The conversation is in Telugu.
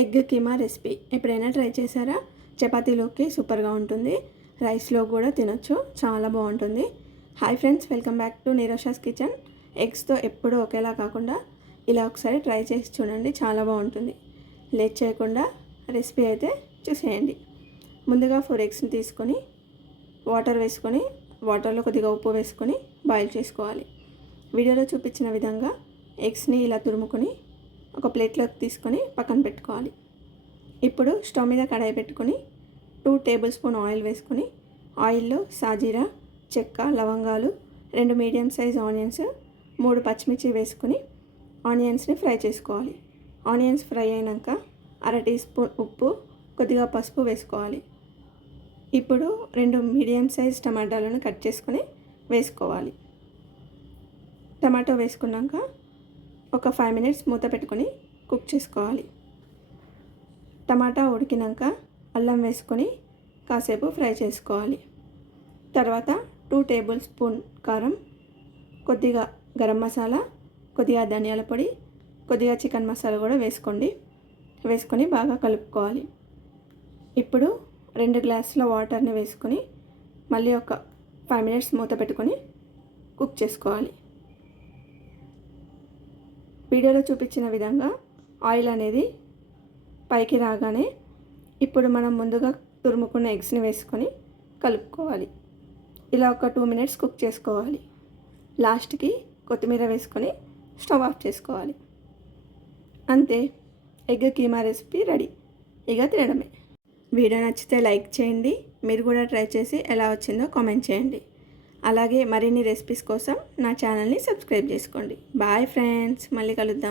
ఎగ్ కీమా రెసిపీ ఎప్పుడైనా ట్రై చేశారా? చపాతీలోకి సూపర్గా ఉంటుంది, రైస్లో కూడా తినొచ్చు, చాలా బాగుంటుంది. Hi friends, welcome back to Nirosha's kitchen. ఎగ్స్తో ఎప్పుడూ ఒకేలా కాకుండా ఇలా ఒకసారి ట్రై చేసి చూడండి, చాలా బాగుంటుంది. లేట్ చేయకుండా రెసిపీ అయితే చూసేయండి. ముందుగా 4 ఎగ్స్ని తీసుకొని వాటర్ వేసుకొని వాటర్లో కొద్దిగా ఉప్పు వేసుకొని బాయిల్ చేసుకోవాలి. వీడియోలో చూపించిన విధంగా ఎగ్స్ని ఇలా తురుముకొని ఒక ప్లేట్లోకి తీసుకొని పక్కన పెట్టుకోవాలి. ఇప్పుడు స్టవ్ మీద కడాయి పెట్టుకొని 2 టేబుల్ స్పూన్ ఆయిల్ వేసుకొని ఆయిల్లో సాజీరా, చెక్క, లవంగాలు, 2 మీడియం సైజ్ ఆనియన్స్, 3 పచ్చిమిర్చి వేసుకొని ఆనియన్స్ని ఫ్రై చేసుకోవాలి. ఆనియన్స్ ఫ్రై అయినాక 1/2 టీ స్పూన్ ఉప్పు, కొద్దిగా పసుపు వేసుకోవాలి. ఇప్పుడు 2 మీడియం సైజ్ టమాటాలను కట్ చేసుకొని వేసుకోవాలి. టమాటో వేసుకున్నాక ఒక 5 మినిట్స్ మూత పెట్టుకొని కుక్ చేసుకోవాలి. టమాటా ఉడికినాక అల్లం వేసుకొని కాసేపు ఫ్రై చేసుకోవాలి. తర్వాత 2 టేబుల్ స్పూన్ కారం, కొద్దిగా గరం మసాలా, కొద్దిగా ధనియాల పొడి, కొద్దిగా చికెన్ మసాలా కూడా వేసుకొని బాగా కలుపుకోవాలి. ఇప్పుడు 2 గ్లాసుల వాటర్ని వేసుకొని మళ్ళీ ఒక 5 మినిట్స్ మూత పెట్టుకొని కుక్ చేసుకోవాలి. వీడియోలో చూపించిన విధంగా ఆయిల్ అనేది పైకి రాగానే ఇప్పుడు మనం ముందుగా తురుముకున్న ఎగ్స్ని వేసుకొని కలుపుకోవాలి. ఇలా ఒక 2 మినిట్స్ కుక్ చేసుకోవాలి. లాస్ట్కి కొత్తిమీర వేసుకొని స్టవ్ ఆఫ్ చేసుకోవాలి. అంతే, ఎగ్ కీమా రెసిపీ రెడీ. ఇక తినడమే. వీడియో నచ్చితే లైక్ చేయండి. మీరు కూడా ట్రై చేసి ఎలా వచ్చిందో కామెంట్ చేయండి. అలాగే మరిన్ని రెసిపీస్ కోసం నా ఛానల్ని సబ్స్క్రైబ్ చేసుకోండి. బాయ్ ఫ్రెండ్స్, మళ్ళీ కలుద్దాం.